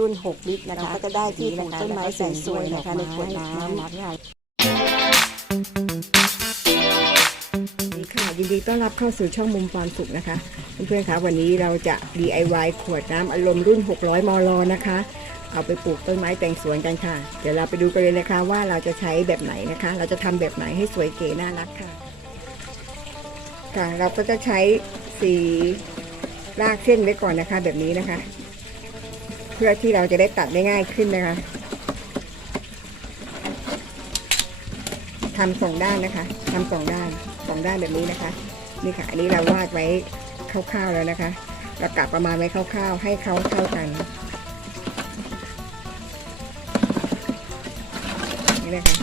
รุ่น 6 ลิตรนะคะ ก็จะได้ที่ปลูกต้นไม้สวยๆนะคะในขวดน้ำรักค่ะนี่ค่ะยินดีต้อนรับเข้าสู่ช่องมุมความสุขนะคะ เพื่อนๆคะวันนี้เราจะ DIY ขวดน้ำอารมณ์รุ่น 600 มลนะคะ เอาไปปลูกต้นไม้แต่งสวนกันค่ะ เดี๋ยวเราไปดูกันเลยนะคะว่าเราจะใช้แบบไหนนะคะ เราจะทำแบบไหนให้สวยเก๋น่ารักค่ะค่ะเราก็จะใช้สีลากเส้นไว้ก่อนนะคะแบบนี้นะคะเพื่อที่เราจะได้ตัดได้ง่ายขึ้นนะคะทำสองด้านนะคะทำสองด้านสองด้านแบบนี้นะคะ นี่ค่ะ อันนี้เราวาดไว้คร่าวๆแล้วนะคะ เรากะประมาณไว้คร่าวๆ ให้เขาเท่ากัน นี่นะคะ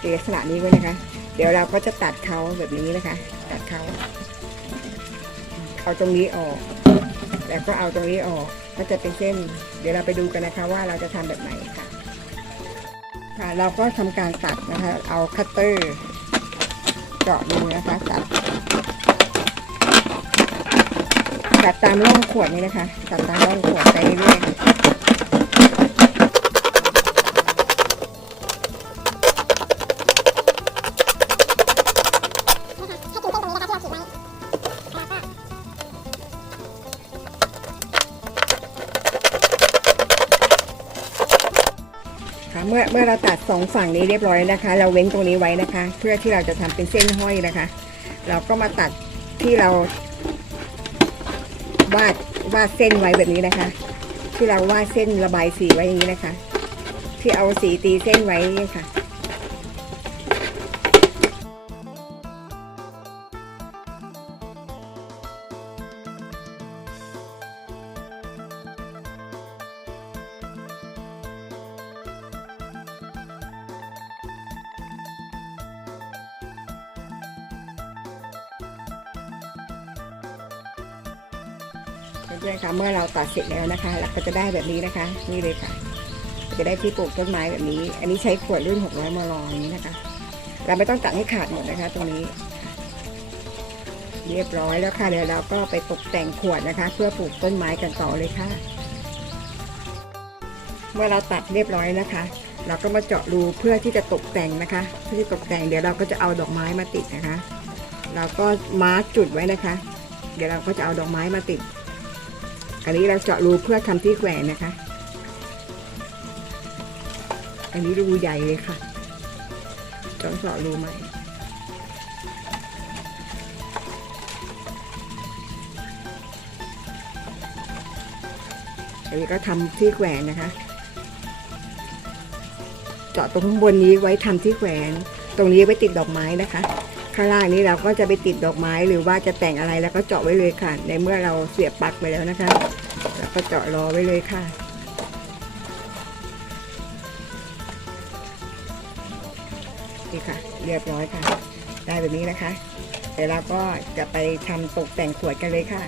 ตีลักษณะนี้ไว้นะคะ เดี๋ยวเราก็จะตัดเขาแบบนี้นะคะ ตัดเขาเอาตรงนี้ออก แล้วก็เอาตรงนี้ออกก็จะเป็นเส้น เดี๋ยวเราไปดูกันนะคะว่าเราจะทำแบบไหนค่ะ ค่ะเราก็ทำการตัดนะคะ เอาคัตเตอร์เจาะรูนะคะตัดตัดตามร่องขวดนี้นะคะ ตัดตามร่องขวดไปเรื่อย เมื่อเมื่อเราตัดสองฝั่งนี้เรียบร้อยนะคะ เราเว้นตรงนี้ไว้นะคะ เพื่อที่เราจะทำเป็นเส้นห้อยนะคะ เราก็มาตัดที่เราวาดวาดเส้นไว้แบบนี้นะคะ ที่เราวาดเส้นระบายสีไว้อย่างนี้นะคะ ที่เอาสีตีเส้นไว้นี่ค่ะ เพื่อนๆคะเมื่อเราตัดเสร็จแล้วนะคะเราก็จะได้แบบนี้นะคะ นี่เลยค่ะ จะได้ที่ปลูกต้นไม้แบบนี้ อันนี้ใช้ขวดรุ่น600มลอย่างนี้นะคะ เราไม่ต้องตัดให้ขาดหมดนะคะ ตรงนี้ เรียบร้อยแล้วค่ะเดี๋ยวเราก็ไปตกแต่งขวดนะคะ เพื่อปลูกต้นไม้กันต่อเลยค่ะ เมื่อเราตัดเรียบร้อยนะคะ เราก็มาเจาะรูเพื่อที่จะตกแต่งนะคะเพื่อที่ตกแต่งเดี๋ยวเราก็จะเอาดอกไม้มาติดนะคะ เราก็มาร์กจุดไว้นะคะ เดี๋ยวเราก็จะเอาดอกไม้มาติด อันนี้เราเจาะรูเพื่อทำที่แขวนนะคะ อันนี้รูใหญ่เลยค่ะต้องเจาะรูใหม่อันนี้ก็ทำที่แขวนนะคะ เจาะตรงข้างบนนี้ไว้ทำที่แขวน ตรงนี้ไว้ติดดอกไม้นะคะ ข้างล่างนี้เราก็จะไปติดดอกไม้หรือว่าจะแต่งอะไรแล้วก็เจาะไว้เลยค่ะ ในเมื่อเราเสียบปลั๊กไปแล้วนะคะ ก็เจาะรอไว้เลยค่ะ นี่ค่ะ เรียบร้อยค่ะ ได้แบบนี้นะคะ เดี๋ยวเราก็จะไปทำตกแต่งขวดกันเลยค่ะ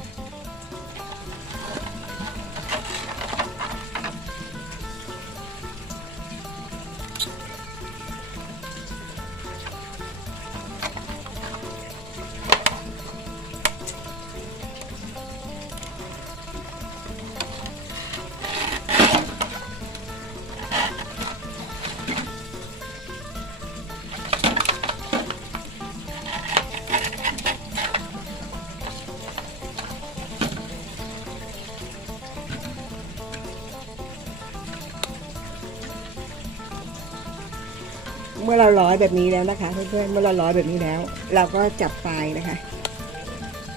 เมื่อเราร้อยแบบนี้แล้วนะคะเพื่อนๆเมื่อเราร้อยแบบนี้แล้ว เราก็จับปลายนะคะ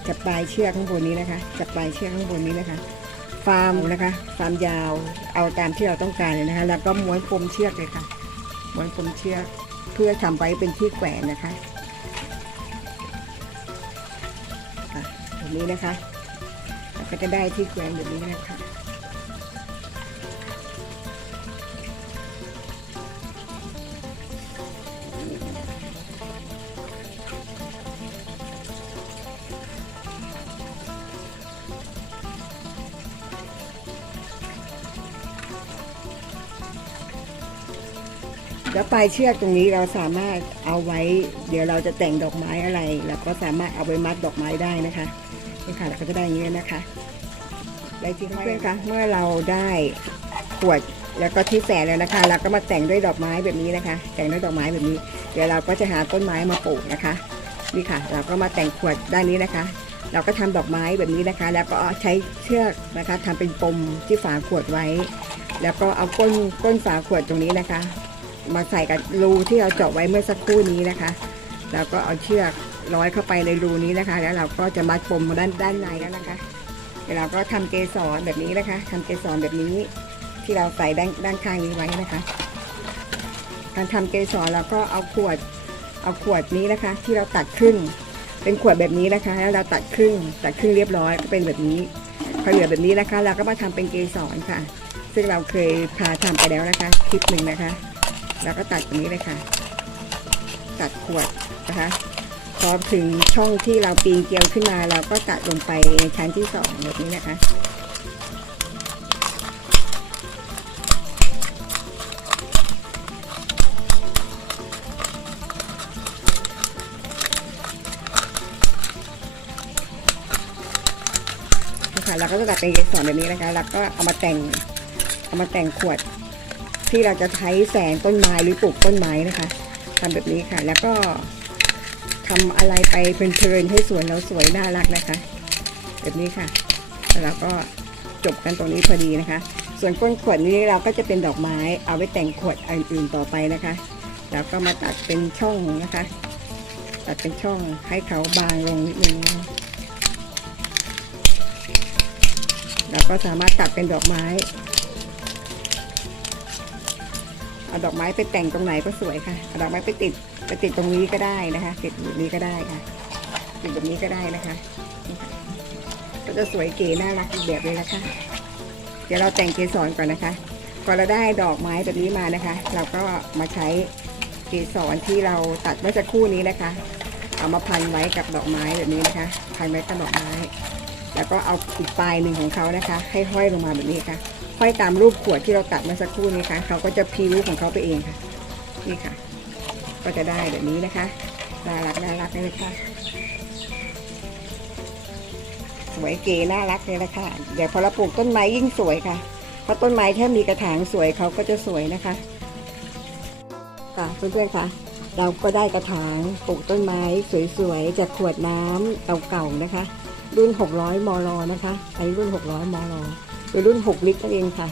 จับปลายเชือกข้างบนนี้นะคะ จับปลายเชือกข้างบนนี้นะคะฟาร์มนะคะฟาร์มยาวเอาตามที่เราต้องการเลยนะคะ แล้วก็ม้วนปมเชือกเลยค่ะม้วนปมเชือกเพื่อทำไว้เป็นที่แขวนนะคะแบบนี้นะคะ ก็จะได้ที่แขวนแบบนี้นะคะ แล้วปลายเชือกตรงนี้เราสามารถเอาไว้ เดี๋ยวเราจะแต่งดอกไม้อะไรเราก็สามารถเอาไปมัดดอกไม้ได้นะคะนี่ค่ะเราก็จะได้อย่างนี้นะคะได้ที่เพื่อนคะเมื่อเราได้ขวดแล้วก็ที่แสนแล้วนะคะ เราก็มาแต่งด้วยดอกไม้แบบนี้นะคะ แต่งด้วยดอกไม้แบบนี้ เดี๋ยวเราก็จะหาต้นไม้มาปลูกนะคะนี่ค่ะ เราก็มาแต่งขวดด้านนี้นะคะ เราก็ทำดอกไม้แบบนี้นะคะ แล้วก็ใช้เชือกนะคะทำเป็นปมที่ฝาขวดไว้ แล้วก็เอาก้นก้นฝาขวดตรงนี้นะคะ มาใส่กับรูที่เราเจาะไว้เมื่อสักครู่นี้นะคะแล้วก็เอาเชือกร้อยเข้าไปในรูนี้นะคะ แล้วเราก็จะมัดปมด้านด้านในแล้วนะคะเดี๋ยวเราก็ทำเกสรแบบนี้นะคะทำเกสรแบบนี้ที่เราใส่ด้านด้านข้างนี้ไว้นะคะ การทำเกสรเราก็เอาขวดเอาขวดนี้นะคะ ที่เราตัดครึ่งเป็นขวดแบบนี้นะคะ แล้วเราตัดครึ่งตัดครึ่งเรียบร้อยก็เป็นแบบนี้พอเหลือแบบนี้นะคะ เราก็มาทำเป็นเกสรค่ะ ซึ่งเราเคยพาทำไปแล้วนะคะคลิปหนึ่งนะคะ แล้วก็ตัดแบบนี้เลยค่ะ ตัดขวดนะคะพอถึงช่องที่เราปีนเกลียวขึ้นมาเราก็ตัดลงไปชั้นที่สองแบบนี้นะคะนะคะเราก็จะตัดเป็นเกสรแบบนี้นะคะ แล้วก็เอามาแต่ง เอามาแต่งขวด ที่เราจะใช้แสงต้นไม้หรือปลูกต้นไม้นะคะทำแบบนี้ค่ะ แล้วก็ทำอะไรไปเพลินๆให้สวนเราสวยน่ารักนะคะ แบบนี้ค่ะ แล้วก็จบกันตรงนี้พอดีนะคะ ส่วนก้นขวดนี้เราก็จะเป็นดอกไม้เอาไว้แต่งขวดอันอื่นต่อไปนะคะ แล้วก็มาตัดเป็นช่องนะคะ ตัดเป็นช่องให้เขาบางลงนิดนึงแล้วก็สามารถตัดเป็นดอกไม้ เอาดอกไม้ไปแต่งตรงไหนก็สวยค่ะเอาดอกไม้ไปติดไปติดตรงนี้ก็ได้นะคะ ติดแบบนี้ก็ได้ค่ะ ติดแบบนี้ก็ได้นะคะก็จะสวยเก๋น่ารักอีกแบบเลยนะคะ เดี๋ยวเราแต่งเกสรก่อนนะคะพอเราได้ดอกไม้แบบนี้มานะคะ เราก็มาใช้เกสรที่เราตัดเมื่อสักครู่นี้นะคะ เอามาพันไว้กับดอกไม้แบบนี้นะคะ พันไว้กับดอกไม้ แล้วก็เอาอีกปลายหนึ่งของเขานะคะ ให้ห้อยลงมาแบบนี้ค่ะ ห้อยตามรูปขวดที่เราตัดเมื่อสักครู่นี้ค่ะเขาก็จะพิ้วของเขาไปเองค่ะ นี่ค่ะ ก็จะได้แบบนี้นะคะน่ารักน่ารักเลยค่ะสวยเก๋น่ารักเลยละค่ะเดี๋ยวพอเราปลูกต้นไม้ยิ่งสวยค่ะ เพราะต้นไม้ถ้ามีกระถางสวยเขาก็จะสวยนะคะค่ะเพื่อนๆค่ะ เราก็ได้กระถางปลูกต้นไม้สวยๆจากขวดน้ำเก่าๆนะคะ รุ่น 600 มลนะคะอันนี้รุ่น 600 มลเป็นรุ่น 6 ลิตรนั่นเองค่ะ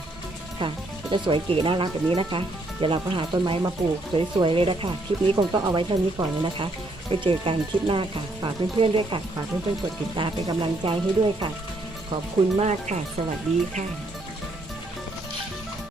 ค่ะจะสวยเก๋น่ารักแบบนี้นะคะ เดี๋ยวเราก็หาต้นไม้มาปลูกสวยๆเลยนะคะ คลิปนี้คงต้องเอาไว้เท่านี้ก่อนนะคะ ไปเจอกันคลิปหน้าค่ะ ฝากเพื่อนๆด้วยค่ะ ฝากเพื่อนๆกดติดตามเป็นกำลังใจให้ด้วยค่ะ ขอบคุณมากค่ะ สวัสดีค่ะ